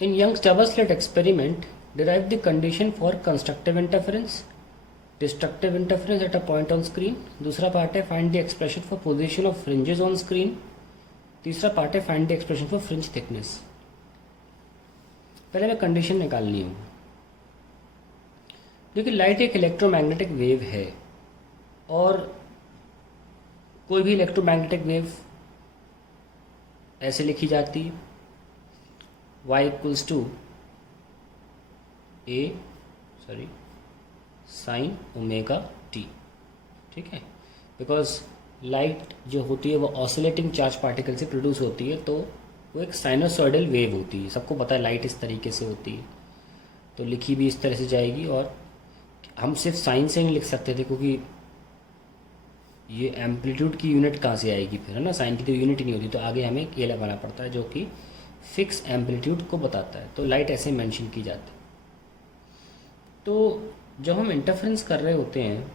In Young's double slit experiment, derive the condition for constructive interference, destructive interference at a point on screen. दूसरा part है find the expression for position of fringes on screen. तीसरा part है find the expression for fringe thickness. पहले मैं condition निकालनी है। देखिए light एक इलेक्ट्रोमैग्नेटिक वेव है और कोई भी इलेक्ट्रोमैग्नेटिक वेव ऐसे लिखी जाती है y equals to sine omega t. ठीक है, बिकॉज लाइट जो होती है वो ऑसिलेटिंग चार्ज पार्टिकल से प्रोड्यूस होती है, तो वो एक साइनोसॉइडल वेव होती है। सबको पता है लाइट इस तरीके से होती है, तो लिखी भी इस तरह से जाएगी। और हम सिर्फ साइन से नहीं लिख सकते थे, क्योंकि ये एम्पलीट्यूड की यूनिट कहाँ से आएगी फिर, है ना। साइन की तो यूनिट ही नहीं होती, तो आगे हमें के लगाना पड़ता है जो कि फिक्स एम्पलीट्यूड को बताता है। तो लाइट ऐसे मेंशन की जाती है। तो जब हम इंटरफेरेंस कर रहे होते हैं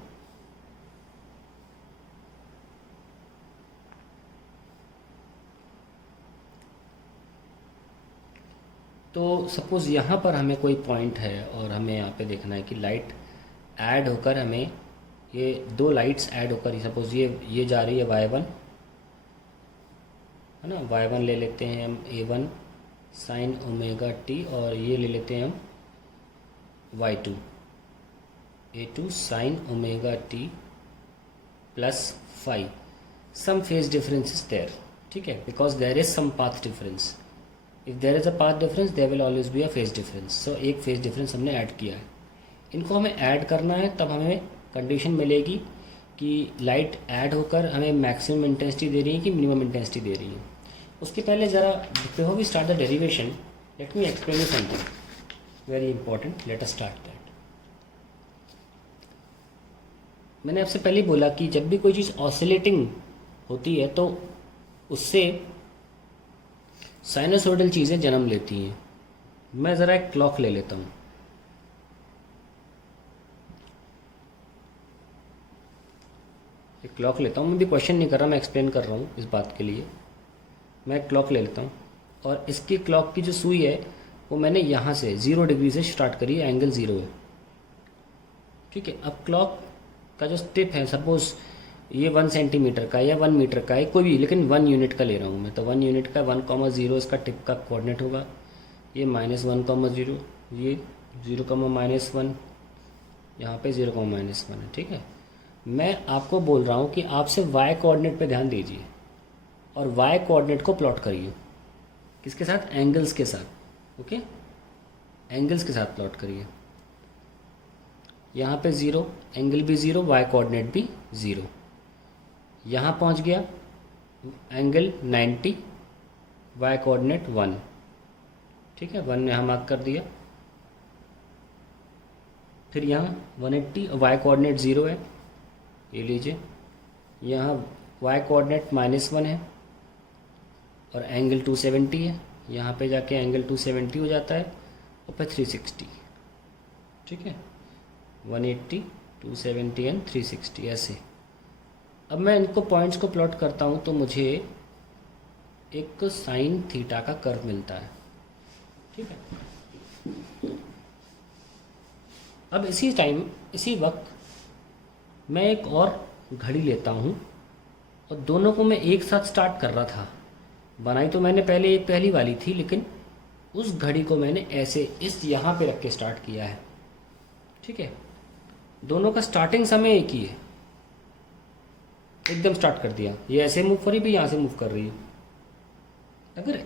तो सपोज़ यहाँ पर हमें कोई पॉइंट है और हमें यहाँ पे देखना है कि लाइट ऐड होकर हमें ये दो लाइट्स ऐड होकर, सपोज़ ये जा रही है y1, है ना। y1 ले लेते हैं हम a1 साइन ओमेगा टी, और ये ले लेते हैं हम y2 a2 sine omega t plus phi. Some phase difference is there, ठीक है, because there is some path difference. If there is a path difference there will always be a phase difference. So एक phase difference हमने add किया है, इनको हमें add करना है, तब हमें कंडीशन मिलेगी कि लाइट ऐड होकर हमें मैक्सिमम इंटेंसिटी दे रही है कि मिनिमम इंटेंसिटी दे रही है। उसके पहले ज़रा before we start the derivation let me explain you something very important. Let us start that. मैंने आपसे पहले बोला कि जब भी कोई चीज़ ऑसिलेटिंग होती है तो उससे साइनोसॉइडल चीज़ें जन्म लेती हैं। मैं ज़रा एक क्लॉक ले लेता हूँ। एक क्लॉक लेता हूँ, मैं भी क्वेश्चन नहीं कर रहा, मैं एक्सप्लेन कर रहा हूँ इस बात के लिए। मैं एक क्लॉक ले लेता हूँ और इसकी क्लॉक की जो सुई है वो मैंने यहाँ से 0 डिग्री से स्टार्ट करी है, एंगल 0 है। ठीक है, अब क्लॉक का जो टिप है, सपोज ये 1 सेंटीमीटर का या 1 मीटर का है, कोई भी, लेकिन 1 यूनिट का ले रहा हूँ मैं, तो 1 यूनिट का 1,0 इसका टिप का कोऑर्डिनेट होगा। ये -1,0, ये 0,-1, यहाँ पे 0,-1 है। ठीक है, मैं आपको बोल रहा हूँ कि आप सिर्फ y कोऑर्डिनेट पे ध्यान दीजिए और y कोऑर्डिनेट को प्लॉट करिए। किसके साथ? एंगल्स के साथ। ओके, एंगल्स के साथ प्लॉट करिए। यहाँ पे 0, एंगल भी 0, y कोऑर्डिनेट भी 0। यहाँ पहुँच गया एंगल 90, y कोऑर्डिनेट 1। ठीक है, 1 यहाँ मार्क कर दिया। फिर यहाँ 180, y कोऑर्डिनेट 0 है, ये लीजिए। यहाँ y कोऑर्डिनेट -1 है और एंगल 270 है। यहाँ पे जाके एंगल 270 हो जाता है और फिर 360। ठीक है, 180, 270 एंड 360 ऐसे। अब मैं इनको पॉइंट्स को प्लॉट करता हूँ तो मुझे एक साइन थीटा का कर्व मिलता है। ठीक है, अब इसी वक्त मैं एक और घड़ी लेता हूँ और दोनों को मैं एक साथ स्टार्ट कर रहा था। बनाई तो मैंने पहले एक पहली वाली थी, लेकिन उस घड़ी को मैंने ऐसे इस यहाँ पे रख के स्टार्ट किया है। ठीक है, दोनों का स्टार्टिंग समय एक ही है, एकदम स्टार्ट कर दिया। ये ऐसे मूव कर रही भी, यहाँ से मूव कर रही है। अगर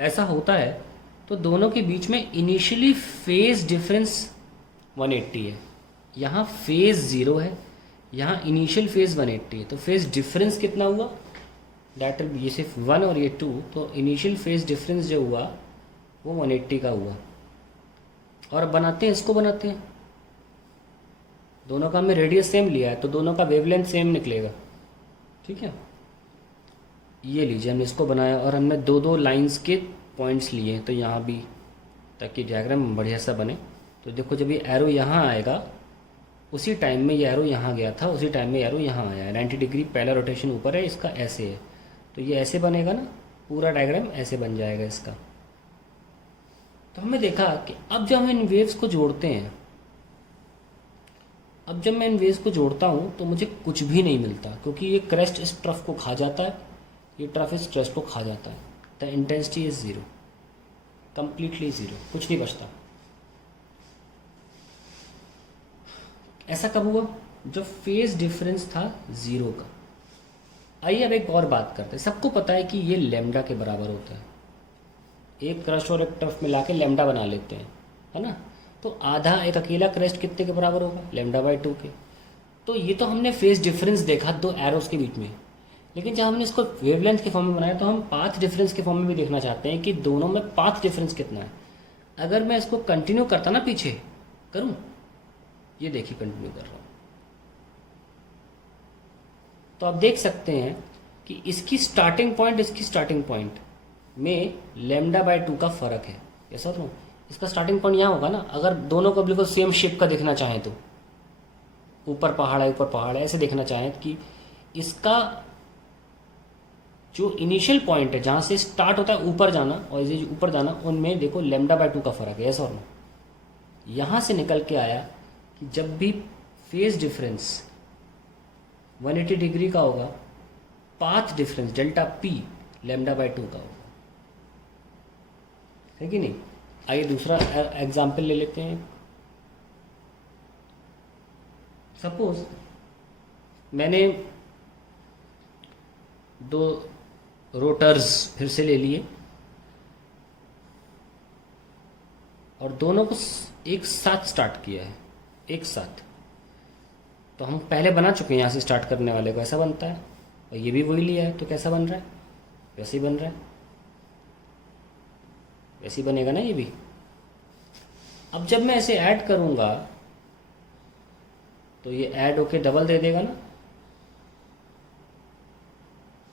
ऐसा होता है तो दोनों के बीच में इनिशियली फेज डिफरेंस 180 है, यहाँ फेज 0 है, यहाँ इनिशियल फेज 180 है। तो फेज डिफरेंस कितना हुआ? डेट ये सिर्फ 1 और ये 2, तो इनिशियल फेज डिफरेंस जो हुआ वो 180 का हुआ। और अब बनाते हैं, इसको बनाते हैं। दोनों का हमने रेडियस सेम लिया है तो दोनों का वेवलेंथ सेम निकलेगा। ठीक है, ये लीजिए, हमने इसको बनाया और हमने दो लाइंस के पॉइंट्स लिए, तो यहाँ भी, ताकि डायग्राम बढ़िया सा बने। तो देखो, जब ये एरो यहाँ आएगा उसी टाइम में ये एरो यहाँ गया था, उसी टाइम में एरो यहाँ आया है। 90 डिग्री पहला रोटेशन ऊपर है, इसका ऐसे है, तो ये ऐसे बनेगा ना, पूरा डायग्राम ऐसे बन जाएगा इसका। तो हमने देखा कि अब जब हम इन वेव्स को जोड़ते हैं, अब जब मैं इन वेव्स को जोड़ता हूँ तो मुझे कुछ भी नहीं मिलता, क्योंकि ये क्रेस्ट इस ट्रफ को खा जाता है, ये ट्रफ इस क्रेस्ट को खा जाता है। The intensity is zero, completely zero, कुछ नहीं बचता। ऐसा कब हुआ? जब फेज डिफरेंस था ज़ीरो का। आइए अब एक और बात करते हैं। सबको पता है कि ये लैम्डा के बराबर होता है, एक क्रस्ट और एक ट्रफ मिला के लैम्डा बना लेते हैं, है ना। तो आधा एक अकेला क्रस्ट कितने के बराबर होगा? λ/2 के। तो ये तो हमने फेज डिफरेंस देखा दो एरोस के बीच में, लेकिन जब हमने इसको वेवलेंथ के फॉर्म में बनाया तो हम पाथ डिफरेंस के फॉर्म में भी देखना चाहते हैं कि दोनों में पाथ डिफरेंस कितना है। अगर मैं इसको कंटिन्यू करता ना, पीछे करूँ, ये देखिए कंटिन्यू कर रहा हूँ, तो आप देख सकते हैं कि इसकी स्टार्टिंग पॉइंट इसकी स्टार्टिंग पॉइंट में λ/2 का फ़र्क है। कैसा तो इसका स्टार्टिंग पॉइंट यहाँ होगा ना। अगर दोनों को बिल्कुल सेम शेप का देखना चाहें तो ऊपर पहाड़ है ऊपर पहाड़ है, ऐसे देखना चाहें कि इसका जो इनिशियल पॉइंट है जहाँ से स्टार्ट होता है ऊपर जाना और ये ऊपर जाना, उनमें देखो λ/2 का फ़र्क है। ऐसा और नो यहाँ से निकल के आया कि जब भी फेज डिफरेंस 180 डिग्री का होगा, पाथ डिफरेंस डेल्टा पी λ/2 का होगा, है कि नहीं। आइए दूसरा एग्जाम्पल ले लेते हैं। सपोज मैंने दो रोटर्स फिर से ले लिए और दोनों को एक साथ स्टार्ट किया है, एक साथ। तो हम पहले बना चुके हैं, यहाँ से स्टार्ट करने वाले को ऐसा बनता है, और ये भी वही लिया है, तो कैसा बन रहा है? वैसे ही बन रहा है, वैसे ही बनेगा ना ये भी। अब जब मैं इसे ऐड करूँगा तो ये ऐड होके डबल दे देगा ना,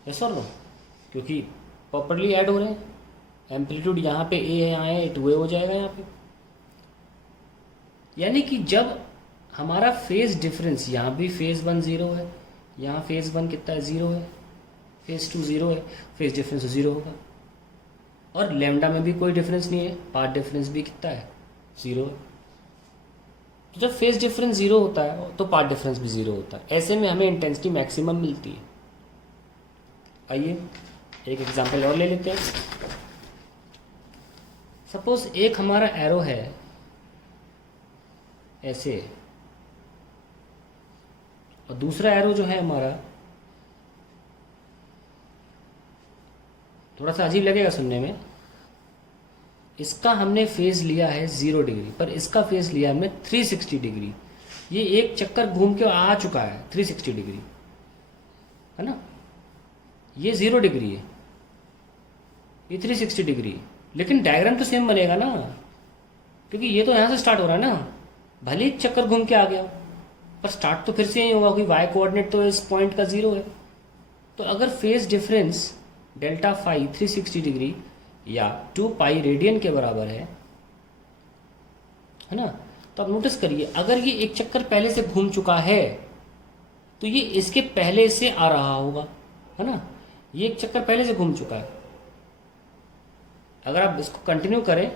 यस और नो, क्योंकि प्रॉपरली ऐड हो रहे हैं। एम्पलीट्यूड यहाँ पे ए है, यहाँ है, 2a हो जाएगा यहाँ पे। यानी कि जब हमारा फेज डिफरेंस, यहाँ भी फेज 1 0 है, यहाँ फेज 1 कितना है? 0 है, फेज 2 0 है, फेज डिफरेंस 0 होगा। और लैम्डा में भी कोई डिफरेंस नहीं है, पाथ डिफरेंस भी कितना है? 0 है। तो जब फेज डिफरेंस 0 होता है तो पाथ डिफरेंस भी 0 होता है। ऐसे में हमें इंटेंसिटी मैक्सिमम मिलती है। आइए एक एग्जांपल और ले लेते हैं। सपोज एक हमारा एरो है ऐसे, और दूसरा एरो जो है हमारा, थोड़ा सा अजीब लगेगा सुनने में, इसका हमने फेज लिया है 0 डिग्री, पर इसका फेज लिया हमने 360 डिग्री। ये एक चक्कर घूम के आ चुका है 360 डिग्री, है ना। ये 0 डिग्री है, ये 360 डिग्री, लेकिन डायग्राम तो सेम बनेगा ना, क्योंकि ये तो यहाँ से स्टार्ट हो रहा है ना। भले एक चक्कर घूम के आ गया, पर स्टार्ट तो फिर से यही होगा, क्योंकि वाई कोऑर्डिनेट तो इस पॉइंट का 0 है। तो अगर phase difference delta phi 360 degree या 2 पाई रेडियन के बराबर है ना, तो आप नोटिस करिए, अगर ये एक चक्कर पहले से घूम चुका है तो ये इसके पहले से आ रहा होगा, है ना। ये एक चक्कर पहले से घूम चुका है। अगर आप इसको कंटिन्यू करें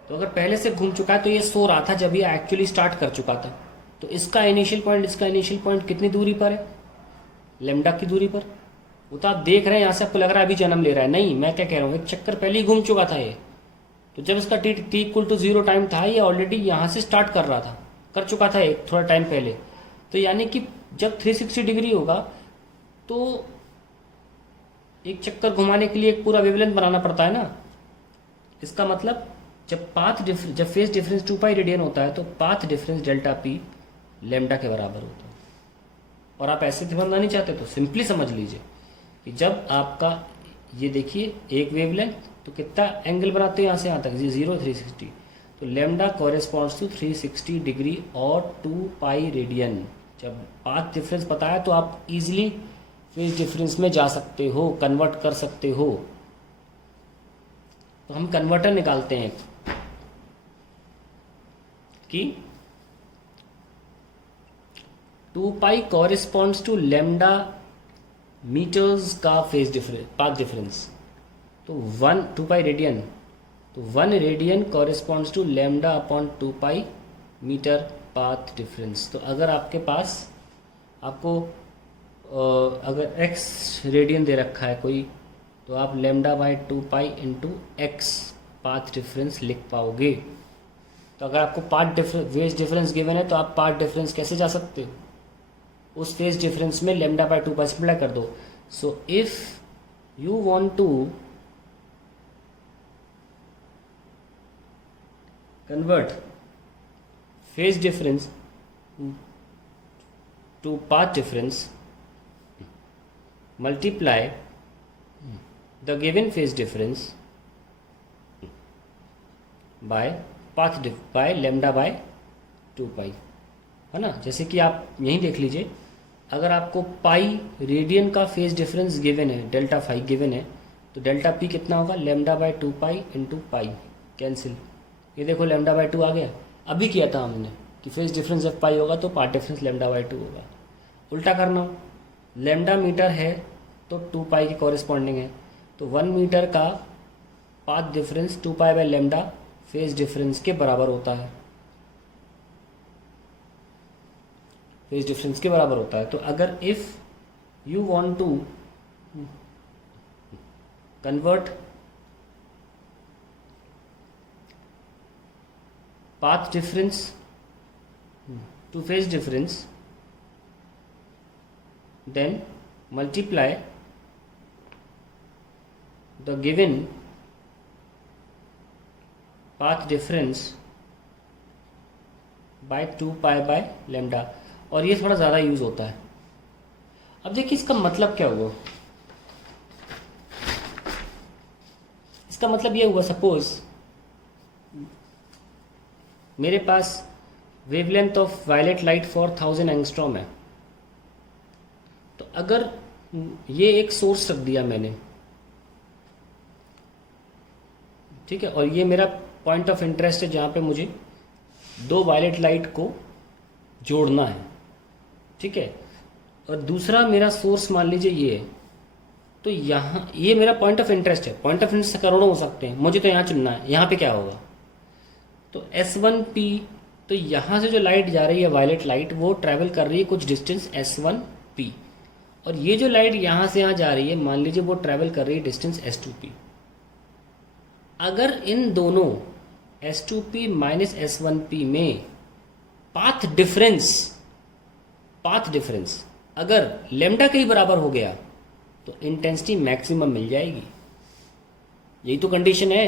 तो अगर पहले से घूम चुका है तो ये सो रहा था जब ये एक्चुअली स्टार्ट कर चुका था। तो इसका इनिशियल पॉइंट, इसका इनिशियल पॉइंट कितनी दूरी पर है? लैम्डा की दूरी पर। वो तो आप देख रहे हैं, यहाँ से आपको लग रहा है अभी जन्म ले रहा है। नहीं, मैं क्या कह रहा हूँ, एक चक्कर पहले ही घूम चुका था ये। तो जब इसका t = 0 टाइम था, ये ऑलरेडी यहाँ से स्टार्ट कर रहा था, कर चुका था एक थोड़ा टाइम पहले। तो यानी कि जब 360 डिग्री होगा तो एक चक्कर घुमाने के लिए एक पूरा वेवलेंथ बनाना पड़ता है ना। इसका मतलब जब फेज डिफरेंस 2 पाई रेडियन होता है तो path difference delta P lambda के बराबर होता है। और आप ऐसे समझना नहीं चाहते तो सिंपली समझ लीजिए कि जब आपका ये देखिए एक वेवलेंथ, तो कितना एंगल बनाते हैं यहाँ से यहाँ तक? 0 360। तो लैम्डा कॉरेस्पॉन्ड्स टू 360 डिग्री और 2 पाई रेडियन। जब पाथ डिफरेंस पता है तो आप इजीली फेज डिफरेंस में जा सकते हो, कन्वर्ट कर सकते हो। तो हम कन्वर्टर निकालते हैं कि 2 pi corresponds to lambda meters का फेज डिफरेंस, पाथ डिफरेंस, तो 2 पाई रेडियन, तो 1 radian corresponds to lambda upon 2 pi meter path difference. तो अगर आपके पास आपको अगर x रेडियन दे रखा है कोई, तो आप lambda by 2 pi into x path difference लिख पाओगे। तो अगर आपको फेज डिफरेंस गिवन है तो आप पाथ डिफरेंस कैसे जा सकते हो, उस फेज डिफरेंस में लैम्डा बाई 2 पाई मल्टीप्लाई कर दो। So if you want to convert phase difference to path difference, multiply the given phase difference by by lambda by 2 पाई, है ना। जैसे कि आप यहीं देख लीजिए, अगर आपको पाई रेडियन का फेज डिफरेंस गिवन है, डेल्टा फाई गिवन है, तो डेल्टा पी कितना होगा, lambda by 2 pi into pi, cancel. ये देखो लैम्डा बाई 2 आ गया, अभी किया था हमने कि फेज डिफरेंस जब पाई होगा तो पाथ डिफरेंस लैम्डा बाई 2 होगा। उल्टा करना, लैम्डा मीटर है तो 2 पाई के कॉरेस्पॉन्डिंग है, तो 1 मीटर का path difference 2 pi by lambda phase difference के बराबर होता है, फेज डिफरेंस के बराबर होता है। तो अगर if you want to convert path difference to phase difference, then multiply the given path difference by 2 pi by lambda, और ये थोड़ा ज़्यादा यूज़ होता है। अब देखिए इसका मतलब क्या हुआ, इसका मतलब ये हुआ, सपोज मेरे पास wavelength of violet light 4000 angstrom है, तो अगर ये एक सोर्स रख दिया मैंने, ठीक है, और ये मेरा पॉइंट ऑफ इंटरेस्ट है जहाँ पे मुझे 2 वायलेट लाइट को जोड़ना है, ठीक है, और दूसरा मेरा सोर्स मान लीजिए ये है, तो यहाँ ये मेरा पॉइंट ऑफ इंटरेस्ट है। पॉइंट ऑफ इंटरेस्ट करोड़ों हो सकते हैं, मुझे तो यहाँ चुनना है, यहाँ पे क्या होगा, तो S1P, तो यहाँ से जो लाइट जा रही है वायलेट लाइट, वो ट्रैवल कर रही है कुछ डिस्टेंस S1P, और ये जो लाइट यहाँ से यहाँ जा रही है, मान लीजिए वो ट्रैवल कर रही है डिस्टेंस S2P। अगर इन दोनों S2P माइनस S1P में पाथ डिफरेंस अगर लैम्डा के ही बराबर हो गया तो इंटेंसिटी मैक्सिमम मिल जाएगी। यही तो कंडीशन है,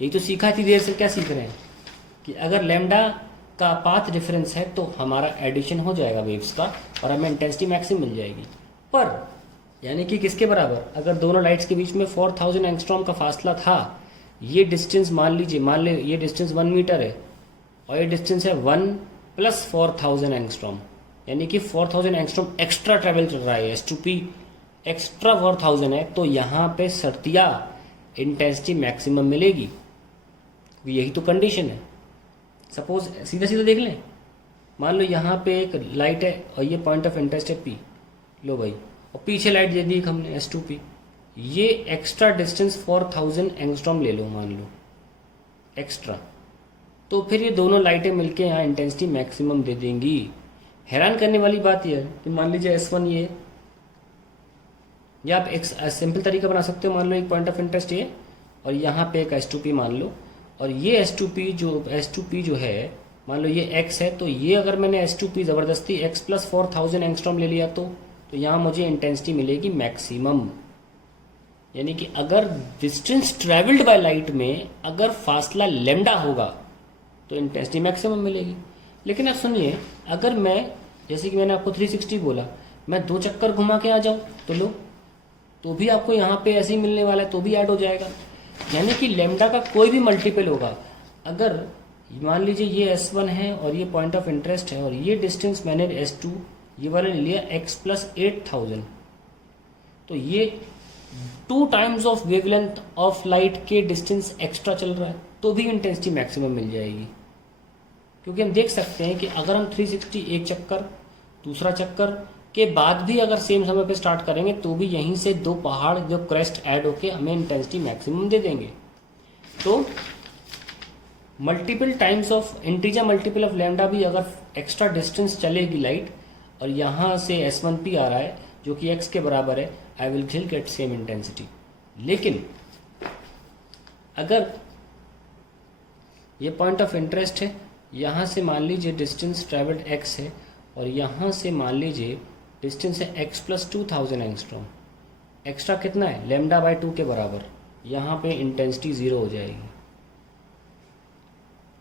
यही तो सीखा थी देर से। क्या सीख रहे हैं कि अगर लैम्डा का पाथ डिफरेंस है तो हमारा एडिशन हो जाएगा वेव्स का और हमें इंटेंसिटी मैक्सिमम मिल जाएगी। पर यानी कि किसके बराबर, अगर दोनों लाइट्स के बीच में 4000 एंगस्ट्रॉम का फासला था, ये डिस्टेंस मान ले ये डिस्टेंस 1 मीटर है और ये डिस्टेंस है 1 + 4000 एंगस्ट्रॉम, यानी कि 4000 एंगस्ट्रॉम एक्स्ट्रा ट्रेवल चल रहा है, S2P एक्स्ट्रा 4000 है, तो यहाँ पे सर्तिया इंटेंसिटी मैक्सिमम मिलेगी। यही तो कंडीशन है। सपोज सीधा सीधा देख लें, मान लो यहाँ पे एक लाइट है और ये पॉइंट ऑफ इंटरेस्ट है P, लो भाई, और पीछे लाइट दे दी हमने S2P, ये एक्स्ट्रा डिस्टेंस 4000 एंगस्ट्रॉम ले लो, मान लो एक्स्ट्रा, तो फिर ये दोनों लाइटें मिलके यहाँ इंटेंसिटी मैक्सिमम दे देंगी। हैरान करने वाली बात यह है कि मान लीजिए S1 ये, या आप एक सिंपल तरीका बना सकते हो, मान लो एक पॉइंट ऑफ इंटरेस्ट ये और यहाँ पे एक S2P मान लो, और ये S2P जो है मान लो ये x है, तो ये अगर मैंने S2P ज़बरदस्ती x + 4000 एंगस्ट्रॉम ले लिया तो यहाँ मुझे इंटेंसिटी मिलेगी मैक्सिमम। यानी कि अगर डिस्टेंस ट्रेवल्ड बाय लाइट में अगर फासला लैम्डा होगा तो इंटेंसिटी मैक्सिमम मिलेगी। लेकिन अब सुनिए, अगर मैं, जैसे कि मैंने आपको 360 बोला, मैं 2 चक्कर घुमा के आ जाऊँ तो लो, तो भी आपको यहाँ पे ऐसे ही मिलने वाला है, तो भी ऐड हो जाएगा। यानी कि लैम्डा का कोई भी मल्टीपल होगा। अगर मान लीजिए ये S1 है और ये पॉइंट ऑफ इंटरेस्ट है और ये डिस्टेंस मैंने S2 ये वाला ले लिया x + 8000, तो ये 2 times of wavelength of light के डिस्टेंस एक्स्ट्रा चल रहा है, तो भी इंटेंसिटी मैक्सिमम मिल जाएगी। क्योंकि हम देख सकते हैं कि अगर हम 360 एक चक्कर, दूसरा चक्कर के बाद भी अगर सेम समय पे स्टार्ट करेंगे तो भी यहीं से दो पहाड़ जो क्रेस्ट ऐड होके हमें इंटेंसिटी मैक्सिमम दे देंगे। तो multiple times of integer multiple of lambda भी अगर एक्स्ट्रा डिस्टेंस चलेगी लाइट, और यहाँ से S1P आ रहा है जो कि x के बराबर है, I will still get same intensity. लेकिन अगर ये पॉइंट ऑफ इंटरेस्ट है, यहाँ से मान लीजिए डिस्टेंस ट्रेवल्ड x है और यहाँ से मान लीजिए डिस्टेंस है x + 2000 एंगस्ट्रॉम। एक्स्ट्रा कितना है? λ/2 के बराबर। यहाँ पे इंटेंसिटी 0 हो जाएगी।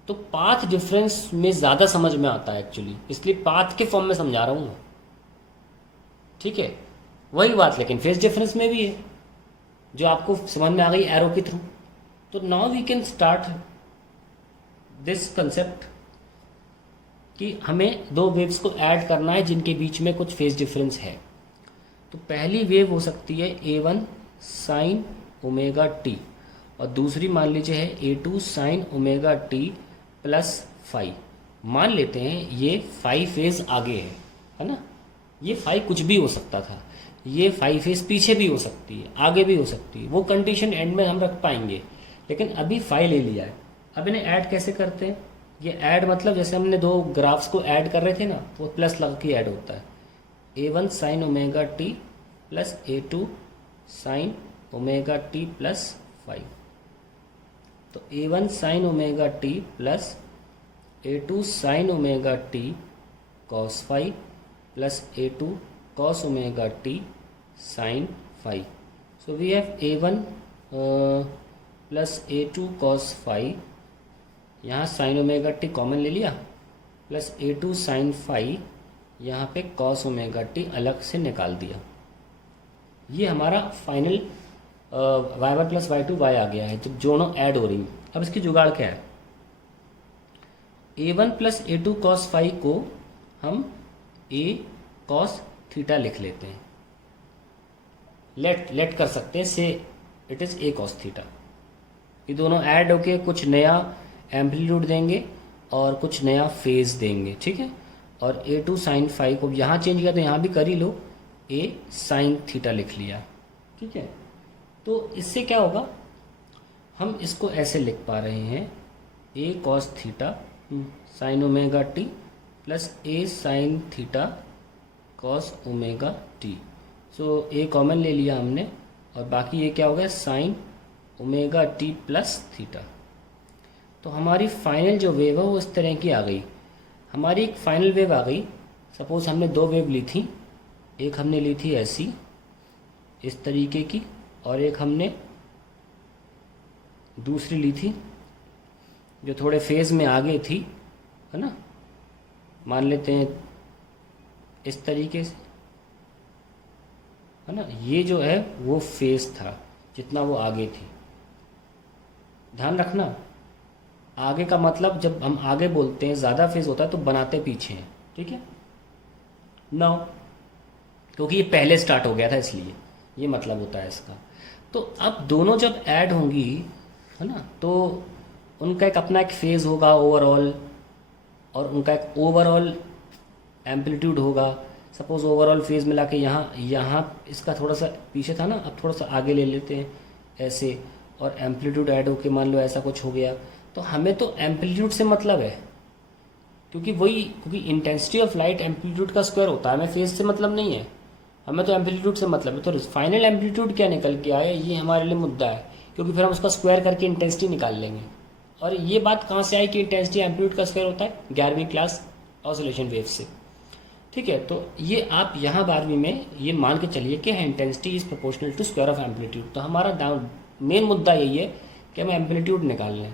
तो पाथ डिफरेंस में ज़्यादा समझ में आता है एक्चुअली, इसलिए पाथ के फॉर्म में समझा रहा हूँ। ठीक है, वही बात लेकिन फेज डिफरेंस में भी है जो आपको समझ में आ गई एरो के थ्रू। तो now we can start this concept कि हमें दो वेव्स को ऐड करना है जिनके बीच में कुछ फेज डिफरेंस है। तो पहली वेव हो सकती है A1 sin ωt और दूसरी मान लीजिए है A2 sin ωt +φ। मान लेते हैं ये फाई फेज आगे है ना। ये फाई कुछ भी हो सकता था, ये फाई फेज पीछे भी हो सकती है, आगे भी हो सकती है, वो कंडीशन एंड में हम रख पाएंगे। लेकिन अभी फाई ले लिया है। अब इन्हें ऐड कैसे करते हैं? ये ऐड मतलब जैसे हमने दो ग्राफ्स को ऐड कर रहे थे ना, वो प्लस लग के ऐड होता है। A1 sin ωt + A2 sin ωt +φ। तो A1 sin ωt + A2 sin ωt cos phi + A2 cos ωt sin phi। So we have A1 + A2 cos phi, यहाँ sin ωt कॉमन ले लिया, + A2 sin phi, यहाँ पे cos ωt अलग से निकाल दिया। ये हमारा फाइनल y1 + y2 y आ गया है जब दोनों ऐड हो रही हैं। अब इसकी जुगाड़ क्या है? A1 + A2 cos phi को हम A cos थीटा लिख लेते हैं। लेट कर सकते हैं, से it is A cos theta. ये दोनों ऐड होके कुछ नया एम्पलीट्यूड देंगे और कुछ नया फेज देंगे। ठीक है, और A2 sin phi को यहाँ चेंज किया तो यहाँ भी कर ही लो, A sin थीटा लिख लिया। ठीक है, तो इससे क्या होगा, हम इसको ऐसे लिख पा रहे हैं A cos theta sin ωt + A sin theta cos ωt। So A common ले लिया हमने और बाकी ये क्या हो गया, sin ωt + थीटा। तो हमारी फाइनल जो वेव है वो इस तरह की आ गई। हमारी एक फाइनल वेव आ गई। सपोज हमने दो वेव ली थी, एक हमने ली थी ऐसी इस तरीके की और एक हमने दूसरी ली थी जो थोड़े फेज में आगे थी, है ना। मान लेते हैं इस तरीके से, है ना। ये जो है वो फेज था जितना वो आगे थी। ध्यान रखना, आगे का मतलब जब हम आगे बोलते हैं ज़्यादा फेज होता है तो बनाते पीछे हैं। ठीक है, नाउ क्योंकि ये पहले स्टार्ट हो गया था इसलिए ये मतलब होता है इसका। तो अब दोनों जब ऐड होंगी, है ना, तो उनका एक अपना एक फेज़ होगा ओवरऑल और उनका एक ओवरऑल एम्पलीट्यूड होगा। सपोज ओवरऑल फेज़ मिला के यहाँ इसका थोड़ा सा पीछे था ना, अब थोड़ा सा आगे ले लेते हैं ऐसे, और एम्पलीट्यूड ऐड होके मान लो ऐसा कुछ हो गया। तो हमें तो एम्पलीट्यूड से मतलब है, क्योंकि इंटेंसिटी ऑफ लाइट एम्पलीट्यूड का स्क्वायर होता है, हमें फेज से मतलब नहीं है, हमें तो एम्पलीट्यूड से मतलब है। तो फाइनल एम्पलीट्यूड क्या निकल के आया ये हमारे लिए मुद्दा है, क्योंकि फिर हम उसका स्क्वायर करके इंटेंसिटी निकाल लेंगे। और ये बात कहाँ से आई कि इंटेंसिटी एम्पलीट्यूड का स्क्वायर होता है? 11वीं क्लास ऑसिलेशन वेव से। ठीक है, तो ये आप यहाँ 12वीं में ये मान के चलिए कि intensity is proportional to square of amplitude. तो हमारा मेन मुद्दा यही है कि हमें एम्पलीट्यूड निकाल लें।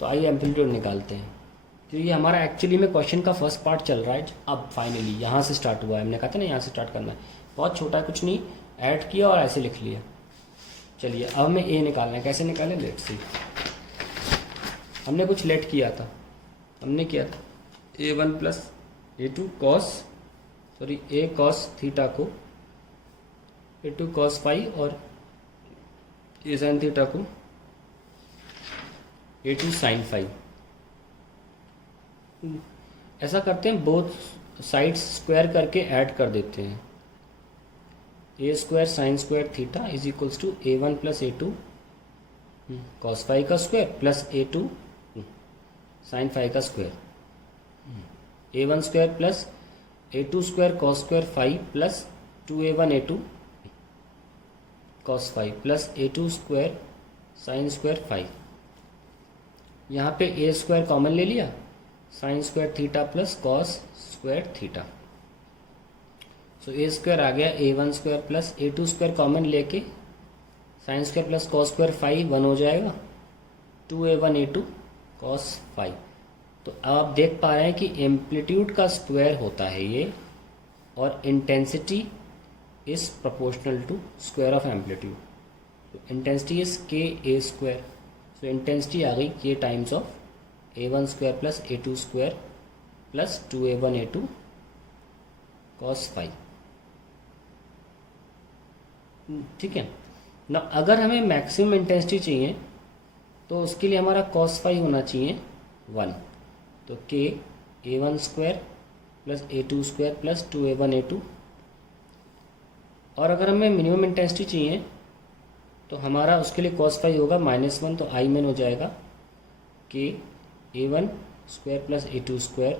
तो आइए एम्पलीट्यूड निकालते हैं। तो ये हमारा एक्चुअली में क्वेश्चन का फर्स्ट पार्ट चल रहा है। अब फाइनली यहाँ से स्टार्ट हुआ है, हमने कहा था ना यहाँ से स्टार्ट करना है। बहुत छोटा है, कुछ नहीं, ऐड किया और ऐसे लिख लिया। चलिए अब हमें ए निकालना है। कैसे निकालें? Let see. हमने कुछ लेट किया था, हमने किया था A1 + A2 cos थीटा को A2 cos phi और A sin थीटा को A2 sin phi। ऐसा करते हैं, बोथ साइड्स स्क्वायर करके ऐड कर देते हैं। A square sine square theta is equals to A1 plus A2 cos phi का square plus A2 sine phi का square, A1 square plus A2 square cos square phi plus 2A1 A2 cos phi plus A2 square sine square phi. यहाँ पे A square common ले लिया, sine square theta plus cos square theta. So A square आ गया A1 square plus A2 square common लेके sine square plus cos square phi 1 हो जाएगा 2A1 A2 cos phi. तो अब आप देख पा रहे हैं कि एम्पलीट्यूड का स्क्वायर होता है ये, और intensity is proportional to square of amplitude. Intensity is K A square. So intensity आ गई K times of A1 square plus A2 square plus 2A1 A2 cos phi. ठीक है ना। अगर हमें मैक्सिमम इंटेंसिटी चाहिए तो उसके लिए हमारा कॉस फाई होना चाहिए 1। तो के A1 square plus A2 square plus 2A1 A2। और अगर हमें मिनिमम इंटेंसिटी चाहिए तो हमारा उसके लिए कॉस फाई होगा -1, तो आई में हो जाएगा के A1 square plus A2 square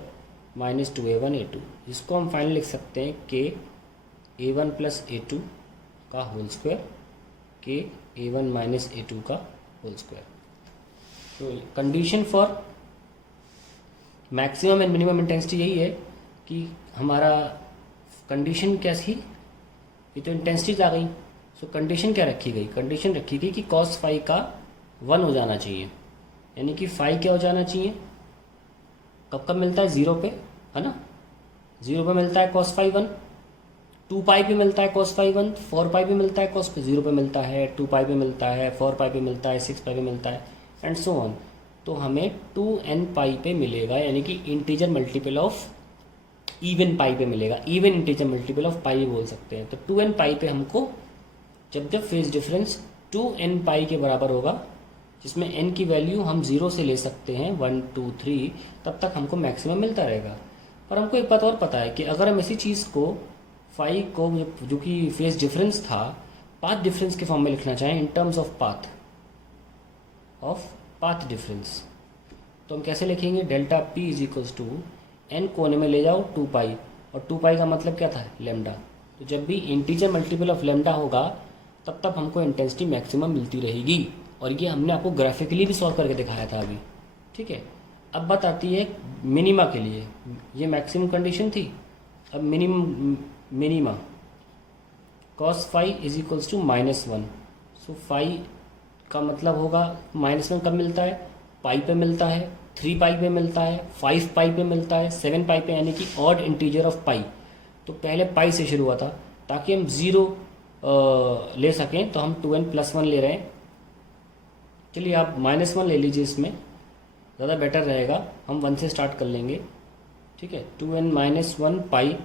minus 2A1 A2, जिसको हम फाइनल लिख सकते हैं के A1 प्लस A2 का होल स्क्वायर के A1 माइनस A2 का होल स्क्वायर। तो condition for maximum and minimum intensity यही है कि हमारा कंडीशन क्या थी, ये तो इंटेंसिटी आ गई। सो कंडीशन क्या रखी गई, कंडीशन रखी गई कि कॉस फाई का 1 हो जाना चाहिए, यानी कि फाई क्या हो जाना चाहिए, कब कब मिलता है 0 पे, है ना। 0 पे मिलता है कॉस फाई 1, 2 पाई पे मिलता है कॉस फाई 1, 4 पाई पे मिलता है कॉस पे 0 पे मिलता है, 2 पाई पे मिलता है, 4 पाई पे मिलता है, 6 पाई पे मिलता है एंड सो ऑन। तो हमें 2n पाई पे मिलेगा, यानी कि इंटीजर मल्टीपल ऑफ इवन पाई पे मिलेगा, इवन इंटीजर मल्टीपल ऑफ पाई बोल सकते हैं। तो 2n पाई पे हमको जब फेज डिफरेंस 2n पाई के बराबर होगा, जिसमें n की वैल्यू हम 0 से ले सकते हैं 1 2 3, तब तक हमको मैक्सिमम मिलता रहेगा। पर हमको एक बात और पता है कि अगर हम इसी चीज़ को फाई को, जो कि फेज डिफरेंस था, पाथ डिफरेंस के फॉर्म में लिखना चाहें in terms of path difference, तो हम कैसे लिखेंगे, delta P is equals to n कोने में ले जाओ 2 पाई, और 2 पाई का मतलब क्या था, लेमडा। तो जब भी इंटीजर मल्टीपल ऑफ लेमडा होगा तब तक हमको इंटेंसिटी मैक्सिमम मिलती रहेगी, और ये हमने आपको ग्राफिकली भी सॉल्व करके दिखाया था अभी। ठीक है, अब बात आती है मिनिमा के लिए। ये मैक्सिमम कंडीशन थी, अब minima cos phi is equals to -1। So phi का मतलब होगा -1 कब मिलता है, पाई पे मिलता है, 3 पाई पे मिलता है, 5 पाई पे मिलता है, 7 पाई पे, यानी कि ऑड इंटीजर ऑफ पाई। तो पहले पाई से शुरू हुआ था ताकि हम 0 ले सकें, तो हम 2n + 1 ले रहे हैं। चलिए आप -1 ले लीजिए, इसमें ज़्यादा बेटर रहेगा, हम 1 से स्टार्ट कर लेंगे। ठीक है, 2n - 1 पाई,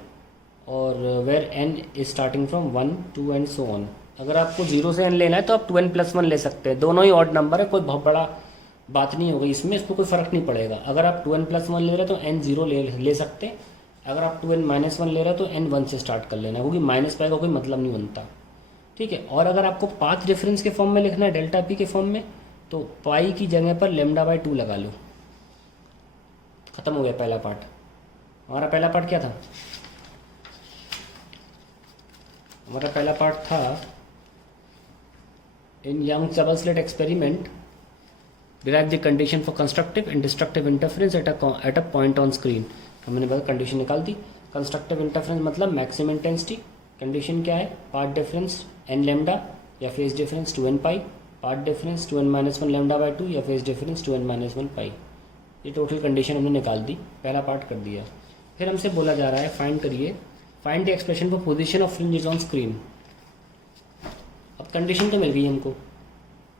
और where n is starting from 1 2 and so on. अगर आपको 0 से n लेना है तो आप 2n + 1 ले सकते हैं, दोनों ही ऑड नंबर है, कोई बहुत बड़ा बात नहीं होगी इसमें, इसमें कोई फ़र्क नहीं पड़ेगा। अगर आप 2n + 1 ले रहे हैं तो n 0 ले सकते हैं, अगर आप 2n - 1 ले रहे हैं तो n 1 से स्टार्ट कर लेना, क्योंकि माइनस पाई का कोई मतलब नहीं बनता। ठीक है, और अगर आपको पाथ डिफरेंस के फॉर्म में लिखना है, डेल्टा पी के फॉर्म में, तो पाई की जगह पर λ/2 लगा लो, खत्म हो गया पहला पार्ट। हमारा पहला पार्ट क्या था, हमारा पहला पार्ट था in Young's double slit experiment derive the condition for constructive and destructive interference at a point on screen. हमने बस कंडीशन निकाल दी। कंस्ट्रक्टिव इंटरफेरेंस मतलब मैक्सिमम इंटेंसिटी, कंडीशन क्या है, पाथ डिफरेंस n लैम्डा या phase difference 2n pi, path difference 2n - 1 λ/2 या phase difference 2n - 1 पाई। ये टोटल कंडीशन हमने निकाल दी, पहला पार्ट कर दिया। फिर हमसे बोला जा रहा है फाइंड करिए, find the expression for position of fringes on screen. अब कंडीशन तो मिल गई हमको,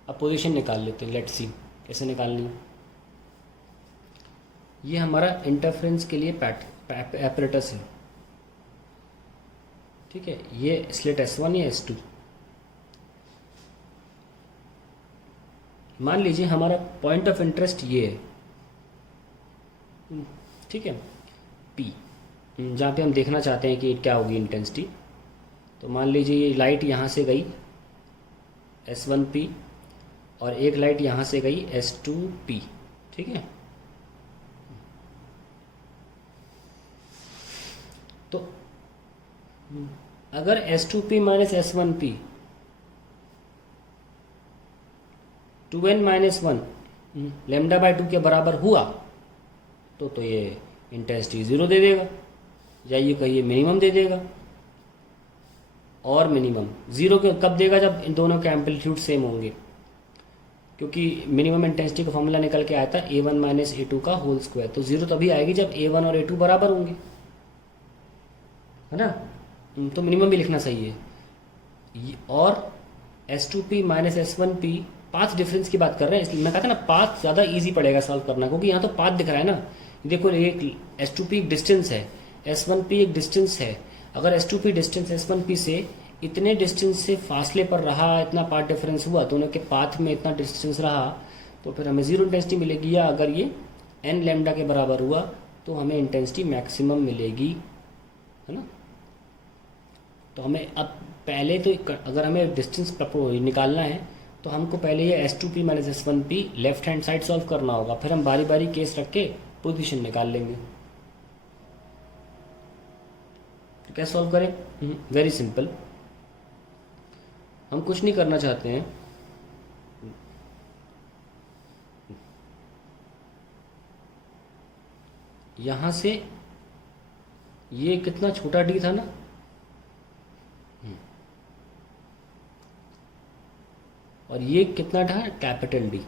अब पोजीशन निकाल लेते हैं। लेट्स सी कैसे निकालनी है। ये हमारा इंटरफेरेंस के लिए एपरेटस है। ठीक है, ये स्लिट S1 या S2। मान लीजिए हमारा पॉइंट ऑफ इंटरेस्ट ये है, ठीक है, P, जहाँ पे हम देखना चाहते हैं कि क्या होगी इंटेंसिटी। तो मान लीजिए ये लाइट यहाँ से गई S1P और एक लाइट यहाँ से गई S2P, ठीक है। तो अगर S2P minus S1P 2n minus 1 lambda bye 2 के बराबर हुआ तो ये इंटेंसिटी 0 दे देगा, या ये कहिए मिनिमम दे देगा। और मिनिमम 0 कब देगा? जब इन दोनों के एम्पलीट्यूड सेम होंगे, क्योंकि मिनिमम इंटेंसिटी का फॉर्मूला निकल के आया था A1 माइनस A2 का होल स्क्वायर। तो 0 तभी आएगी जब A1 और A2 बराबर होंगे, है ना। तो मिनिमम भी लिखना सही है। और S2P minus S1P path difference की बात कर रहे हैं, इसलिए मैं कहता ना पाथ ज़्यादा इजी पड़ेगा सॉल्व करना, क्योंकि यहाँ तो पाथ दिख रहा है ना। देखो एक S2P एक डिस्टेंस है, S1P एक डिस्टेंस है। अगर S2P डिस्टेंस S1P से इतने डिस्टेंस से फासले पर रहा, इतना पाथ डिफरेंस हुआ, दोनों के पाथ में इतना डिस्टेंस रहा, तो फिर हमें 0 इंटेंसिटी मिलेगी। या अगर ये n लैम्डा के बराबर हुआ तो हमें इंटेंसिटी मैक्सिमम मिलेगी, है ना। तो हमें अब पहले तो अगर हमें डिस्टेंस निकालना है तो हमको पहले ये S2P minus S1P left hand side solve करना होगा, फिर हम बारी बारी केस रख के पोजीशन निकाल लेंगे। तो कैसे सॉल्व करें? Very simple. हम कुछ नहीं करना चाहते हैं, यहां से ये कितना छोटा d था ना, और ये कितना था? Capital D।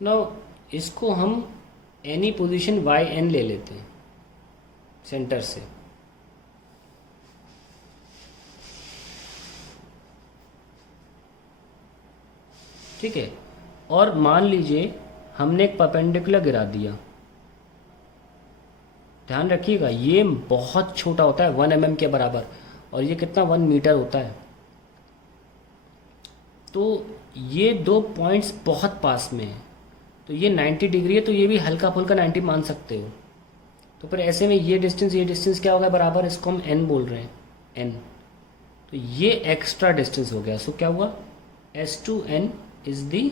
नाउ इसको हम एनी पोजीशन yn ले लेते हैं सेंटर से। ठीक है, और मान लीजिए हमने एक परपेंडिकुलर गिरा दिया। ध्यान रखिएगा ये बहुत छोटा होता है 1 mm के बराबर, और ये कितना 1 मीटर होता है। तो ये दो पॉइंट्स बहुत पास में हैं, तो ये 90 डिग्री है, तो ये भी हल्का फुल्का 90 मान सकते हो। तो फिर ऐसे में ये डिस्टेंस क्या होगा बराबर, इसको हम n बोल रहे हैं, n। तो ये एक्स्ट्रा डिस्टेंस हो गया। सो क्या हुआ? S2n is the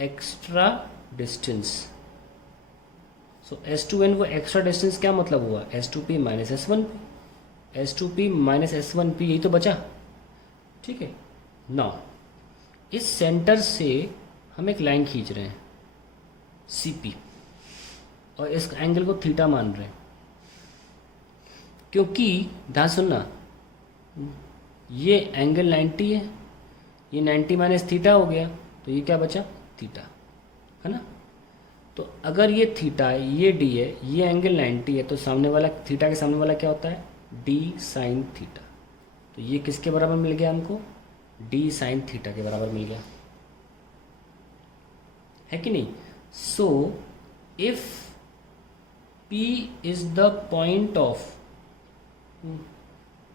extra distance. So S2n वो एक्स्ट्रा डिस्टेंस क्या मतलब हुआ? S2P minus S1P। S2P minus S1P यही तो बचा, ठीक है ना। इस सेंटर से हम एक लाइन खींच रहे हैं CP, और इस एंगल को थीटा मान रहे हैं, क्योंकि ध्यान सुनना, ये एंगल 90 है, ये 90 माइनस थीटा हो गया, तो ये क्या बचा? थीटा, है ना। तो अगर ये थीटा है, ये d है, ये एंगल 90 है, तो सामने वाला थीटा के सामने वाला क्या होता है? d sine theta. तो ये किसके बराबर मिल गया हमको? d साइन थीटा के बराबर मिल गया, है कि नहीं। So if P is the point of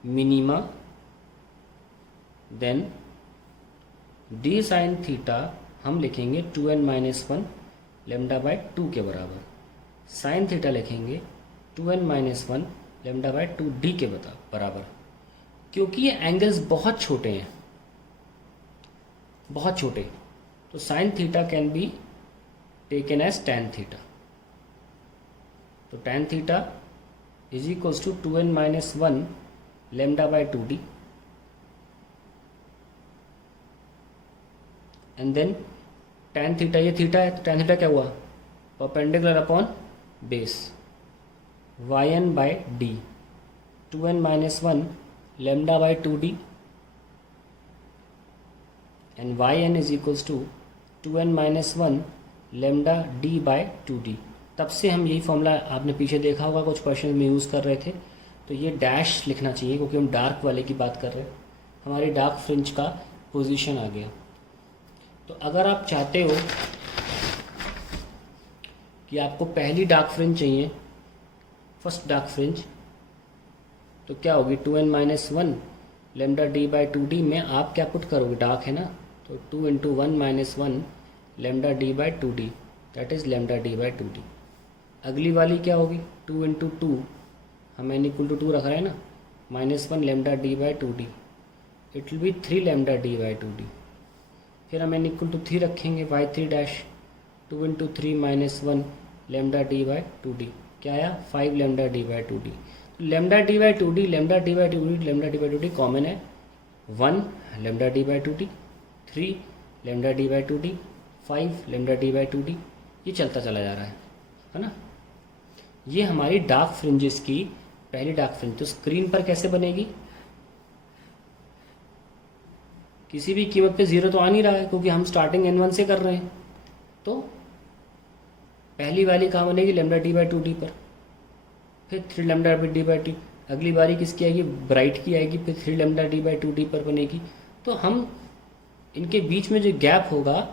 minima, then d sine theta हम लिखेंगे 2n माइनस 1 लेमडा बाय 2 के बराबर। साइन थीटा लिखेंगे 2n minus 1 lambda by 2d के बराबर, क्योंकि ये एंगल्स बहुत छोटे हैं, बहुत छोटे। तो sine theta can be taken as tan theta. तो tan theta is equals to 2n minus 1 lambda by 2d, and then tan theta, ये थीटा है, तो tan थीटा क्या हुआ? Perpendicular upon base yn by d, 2n minus 1 lambda by 2d, and yn is equals to 2n minus 1 lambda d by 2d। तब से हम यही formula आपने पीछे देखा होगा, कुछ क्वेश्चन में यूज़ कर रहे थे। तो ये डैश लिखना चाहिए, क्योंकि हम डार्क वाले की बात कर रहे हैं। हमारी डार्क फ्रिंज का पोजीशन आ गया। तो अगर आप चाहते हो कि आपको पहली डार्क फ्रिंज चाहिए, फर्स्ट डार्क फ्रिंज, तो क्या होगी? 2n minus 1 lambda d by 2d में आप क्या पुट करोगे? डार्क है ना, तो 2 into 1 minus 1 lambda d by 2d, that is lambda d by 2d। अगली वाली क्या होगी? 2 इंटू 2, हम n इक्वल टू 2 रख रहे हैं ना, -1 lambda D by two D, it will be 3 lambda D by two D. फिर हम n इक्वल टू 3 रखेंगे, y3 dash 2 into 3 -1 lambda D by two D, क्या आया 5 lambda D by two D. Lambda D by two D, lambda D by two D, lambda D by two D common है, 1 lambda D by two D, 3 lambda D by two D, 5 lambda D by two D, ये चलता चला जा रहा है ना। ये हमारी डार्क फ्रिंजेस की पहली डार्क फ्रिंज। तो स्क्रीन पर कैसे बनेगी, किसी भी कीमत पे 0 तो आ नहीं रहा है क्योंकि हम स्टार्टिंग n1 से कर रहे हैं। तो पहली वाली कहाँ बनेगी, lambda D by two D पर, फिर 3 लैम्डा डी बाई टी, अगली बारी किसकी आएगी, ब्राइट की आएगी, फिर 3 lambda D by two D पर बनेगी। तो हम इनके बीच में जो गैप होगा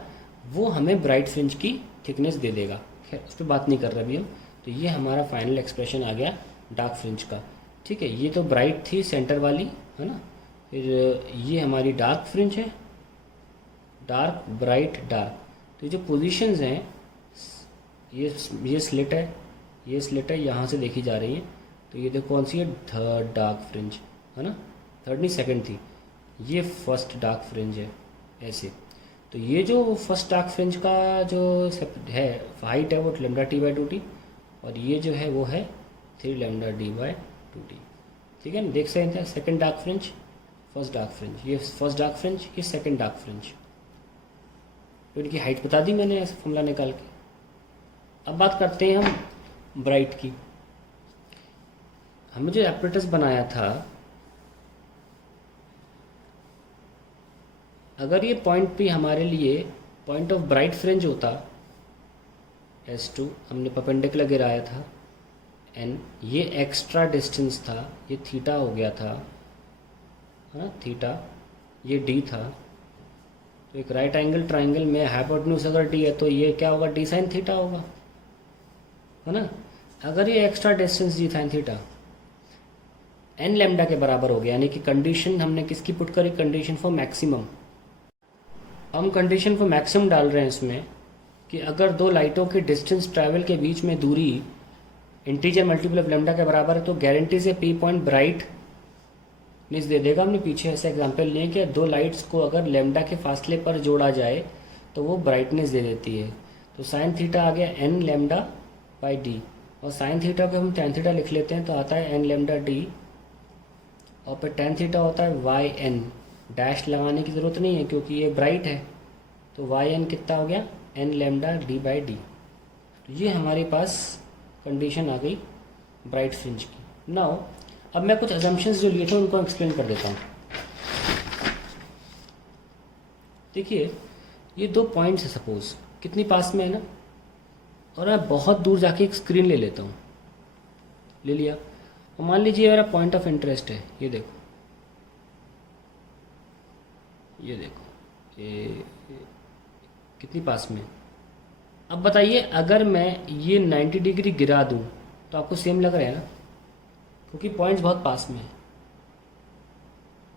वो हमें ब्राइट फ्रिंज की थिकनेस दे देगा। खैर उस पर बात नहीं कर रहे अभी हम। तो ये हमारा फाइनल एक्सप्रेशन आ गया डार्क फ्रिंज का, ठीक है। ये तो ब्राइट थी सेंटर वाली, है ना। फिर ये हमारी डार्क फ्रिंज है, डार्क ब्राइट डार्क। तो जो पोजीशंस हैं, ये स्लिट है, ये स्लिट है, यहाँ से देखी जा रही है। तो ये देखो कौन सी है, थर्ड डार्क फ्रिंज, है ना। थर्ड नहीं सेकंड थी, ये फर्स्ट डार्क फ्रिंज है ऐसे। तो ये जो फर्स्ट डार्क फ्रिंज का जो है हाइट है वो lambda T by two T, और ये जो है वो है 3 lambda D by two T, ठीक है ना। देख सकते हैं second dark fringe, first dark fringe, ये फर्स्ट डार्क फ्रिंज, ये सेकंड डार्क फ्रिंज। तो इनकी हाइट बता दी मैंने ऐसे फॉर्मूला निकाल के। अब बात करते हैं हम ब्राइट की। हमने जो एपरेटस बनाया था, अगर ये पॉइंट भी हमारे लिए पॉइंट ऑफ ब्राइट फ्रिंज होता, S2 हमने परपेंडिकुलर गिराया था, n ये एक्स्ट्रा डिस्टेंस था, ये थीटा हो गया था, हाँ थीटा, ये d था। तो एक राइट एंगल ट्राइंगल में हाइपोटेन्यूज अगर d है तो ये क्या होगा, d साइन थीटा होगा, है ना। अगर ये extra distance d sine theta n lambda के बराबर हो गया, यानी कि कंडीशन हमने किसकी पुट करी, कंडीशन फॉर मैक्सिमम। हम कंडीशन फॉर मैक्सिमम डाल रहे हैं इसमें कि अगर दो लाइटों के डिस्टेंस ट्रैवल के बीच में दूरी इंटीजर मल्टीपल ऑफ लैम्डा के बराबर है तो गारंटी से पी पॉइंट ब्राइटनेस दे देगा। हमने पीछे ऐसा एग्जांपल लिया कि दो लाइट्स को अगर लैम्डा के फासले पर जोड़ा जाए तो वो ब्राइटनेस दे देती है। तो साइन थीटा आ गया एन लैम्डा बाई डी, और साइन थीटा को हम टेन थीटा लिख लेते हैं तो आता है एन लैम्डा डी, और फिर टेन थीटा होता है वाई एन। डैश लगाने की ज़रूरत नहीं है क्योंकि ये ब्राइट है, तो वाई एन कितना हो गया, n lambda D by D. तो ये हमारे पास कंडीशन आ गई ब्राइट फ्रिंज की। नाउ अब मैं कुछ अजम्पशंस जो लिए थे उनको एक्सप्लेन कर देता हूँ। देखिए ये दो पॉइंट्स है, सपोज कितनी पास में है ना, और मैं बहुत दूर जाके एक स्क्रीन ले लेता हूँ, ले लिया, और मान लीजिए मेरा पॉइंट ऑफ इंटरेस्ट है, ये देखो, ये देखो, ये कितनी पास में। अब बताइए अगर मैं ये 90 डिग्री गिरा दूं तो आपको सेम लग रहा है ना, क्योंकि पॉइंट्स बहुत पास में है।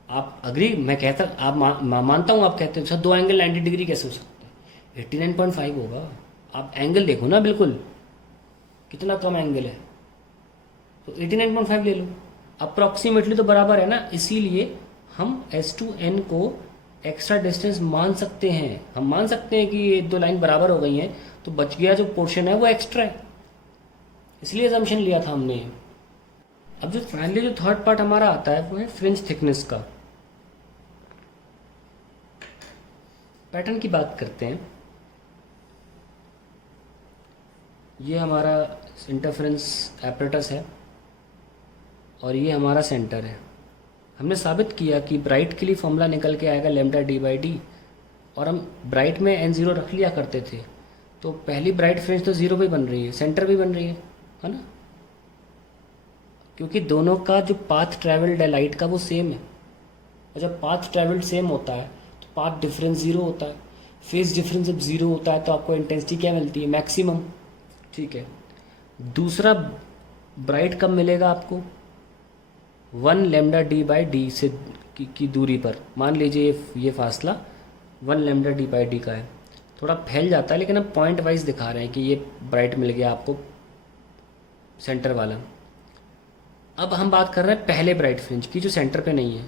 आप अग्री, मैं कहता आप मानता हूँ, आप कहते हैं सर दो एंगल 90 डिग्री कैसे हो सकते हैं, 89.5 होगा। आप एंगल देखो ना, बिल्कुल कितना कम एंगल है, तो 89.5 ले लो, अप्रॉक्सीमेटली तो बराबर है ना। इसीलिए हम S2n को एक्स्ट्रा डिस्टेंस मान सकते हैं। हम मान सकते हैं कि ये दो लाइन बराबर हो गई हैं, तो बच गया जो पोर्शन है वो एक्स्ट्रा है, इसलिए असम्पशन लिया था हमने। अब जो फाइनली जो थर्ड पार्ट हमारा आता है वो है फ्रिंज थिकनेस का। पैटर्न की बात करते हैं। ये हमारा इंटरफेरेंस एपरेटस है और ये हमारा सेंटर है। हमने साबित किया कि ब्राइट के लिए फॉर्मूला निकल के आएगा लैम्डा डी बाई डी, और हम ब्राइट में n0 रख लिया करते थे, तो पहली ब्राइट फ्रिंज तो 0 भी बन रही है, सेंटर भी बन रही है ना, क्योंकि दोनों का जो पाथ ट्रैवल्ड है लाइट का वो सेम है। और जब पाथ ट्रैवल्ड सेम होता है तो पाथ डिफरेंस 0 होता है। फेज डिफरेंस जब 0 होता है तो आपको इंटेंसिटी क्या मिलती है, मैक्सिमम, ठीक है। दूसरा ब्राइट कब मिलेगा आपको, 1 लैम्डा डी बाई डी से की दूरी पर। मान लीजिए ये फासला 1 लैम्डा डी बाई डी का है, थोड़ा फैल जाता है लेकिन हम पॉइंट वाइज दिखा रहे हैं कि ये ब्राइट मिल गया आपको सेंटर वाला। अब हम बात कर रहे हैं पहले ब्राइट फ्रिंज की जो सेंटर पे नहीं है।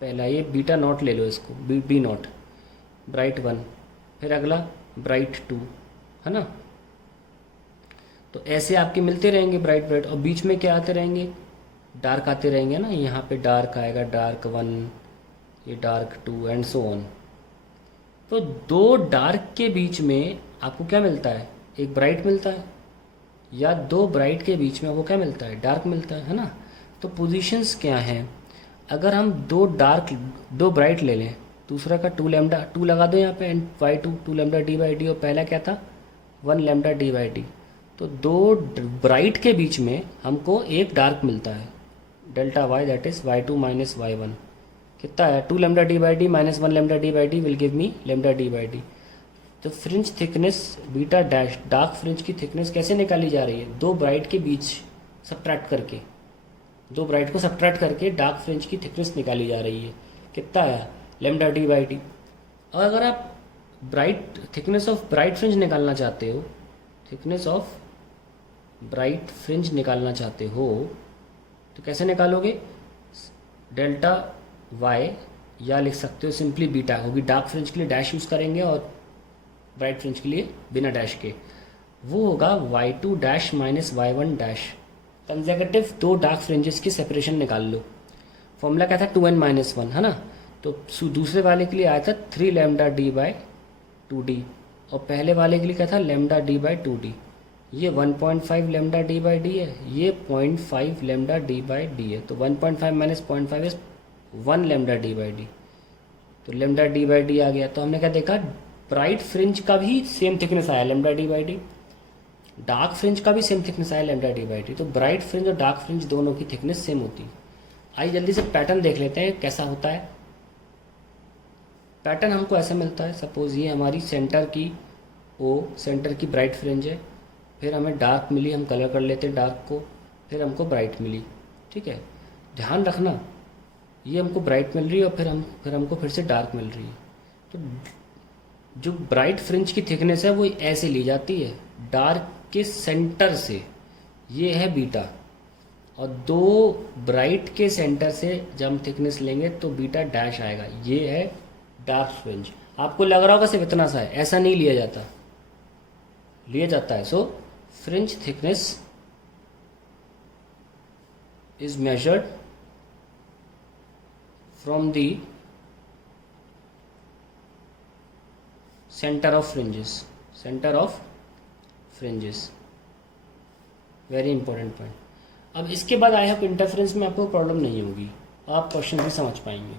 पहला ये बीटा नॉट ले लो इसको, बी नॉट, ब्राइट 1, फिर अगला ब्राइट 2, है ना। तो ऐसे आपके मिलते रहेंगे ब्राइट ब्राइट, और बीच में क्या आते रहेंगे, डार्क आते रहेंगे ना। यहाँ पे डार्क आएगा, डार्क 1, ये डार्क 2 एंड सो ऑन। तो दो डार्क के बीच में आपको क्या मिलता है, एक ब्राइट मिलता है, या दो ब्राइट के बीच में आपको क्या मिलता है, डार्क मिलता है ना। तो पोजीशंस क्या हैं, अगर हम दो ब्राइट ले लें, दूसरा का 2 लैम्डा 2 लगा दो यहाँ पे, and y2 2 lambda D by D, और पहला क्या था 1 लैम्डा डी बाई डी। तो दो ब्राइट के बीच में हमको एक डार्क मिलता है, delta y, that is y2 minus y1, कितना है 2 lambda D by D minus 1 lambda D by D will give me lambda D by D. तो fringe thickness beta dash, dark fringe की थिकनेस कैसे निकाली जा रही है, दो ब्राइट के बीच सब्ट्रैक्ट करके, दो ब्राइट को सब्ट्रैक्ट करके डार्क फ्रिंज की थिकनेस निकाली जा रही है, कितना है लैम्डा डी बाई डी। और अगर आप bright thickness of bright fringe निकालना चाहते हो, थिकनेस ऑफ ब्राइट फ्रिंज निकालना चाहते हो, तो कैसे निकालोगे, डेल्टा वाई, या लिख सकते हो सिंपली बीटा होगी, डार्क फ्रिंज के लिए डैश यूज़ करेंगे और ब्राइट फ्रिंज के लिए बिना डैश के, वो होगा y2 dash minus y1 dash. Consecutive दो डार्क फ्रिंजेस की सेपरेशन निकाल लो। फॉर्मूला क्या था 2n माइनस 1, है ना। तो दूसरे वाले के लिए आया था 3 लैम्डा डी बाई 2d, और पहले वाले के लिए क्या था लैम्डा डी बाई 2d। ये 1.5 लैम्डा डी बाई डी है, ये 0.5 लैम्डा डी बाई डी है। तो 1.5 minus 0.5 is 1 lambda D by D. तो लैम्डा डी बाई डी आ गया। तो हमने क्या देखा, ब्राइट फ्रिंज का भी सेम थिकनेस आया lambda D by D, dark fringe का भी सेम थिकनेस आया लैम्डा डी बाई डी। तो ब्राइट फ्रिंज और डार्क फ्रिंज दोनों की थिकनेस सेम होती है। आइए जल्दी से पैटर्न देख लेते हैं कैसा होता है। पैटर्न हमको ऐसा मिलता है, सपोज ये हमारी सेंटर की सेंटर की ब्राइट फ्रिंज है, फिर हमें डार्क मिली, हम कलर कर लेते हैं डार्क को, फिर हमको ब्राइट मिली, ठीक है। ध्यान रखना ये हमको ब्राइट मिल रही है और फिर हमको फिर से डार्क मिल रही है। तो जो ब्राइट फ्रिंज की थिकनेस है वो ऐसे ली जाती है डार्क के सेंटर से, ये है बीटा, और दो ब्राइट के सेंटर से जब हम थिकनेस लेंगे तो बीटा डैश आएगा, ये है डार्क फ्रिंज। आपको लग रहा होगा सिर्फ इतना सा है, ऐसा नहीं लिया जाता, लिया जाता है। So fringe thickness is measured from the centre of fringes, very important point. अब इसके बाद आई होप इंटरफेरेंस में आपको प्रॉब्लम नहीं होगी, आप क्वेश्चन भी समझ पाएंगे।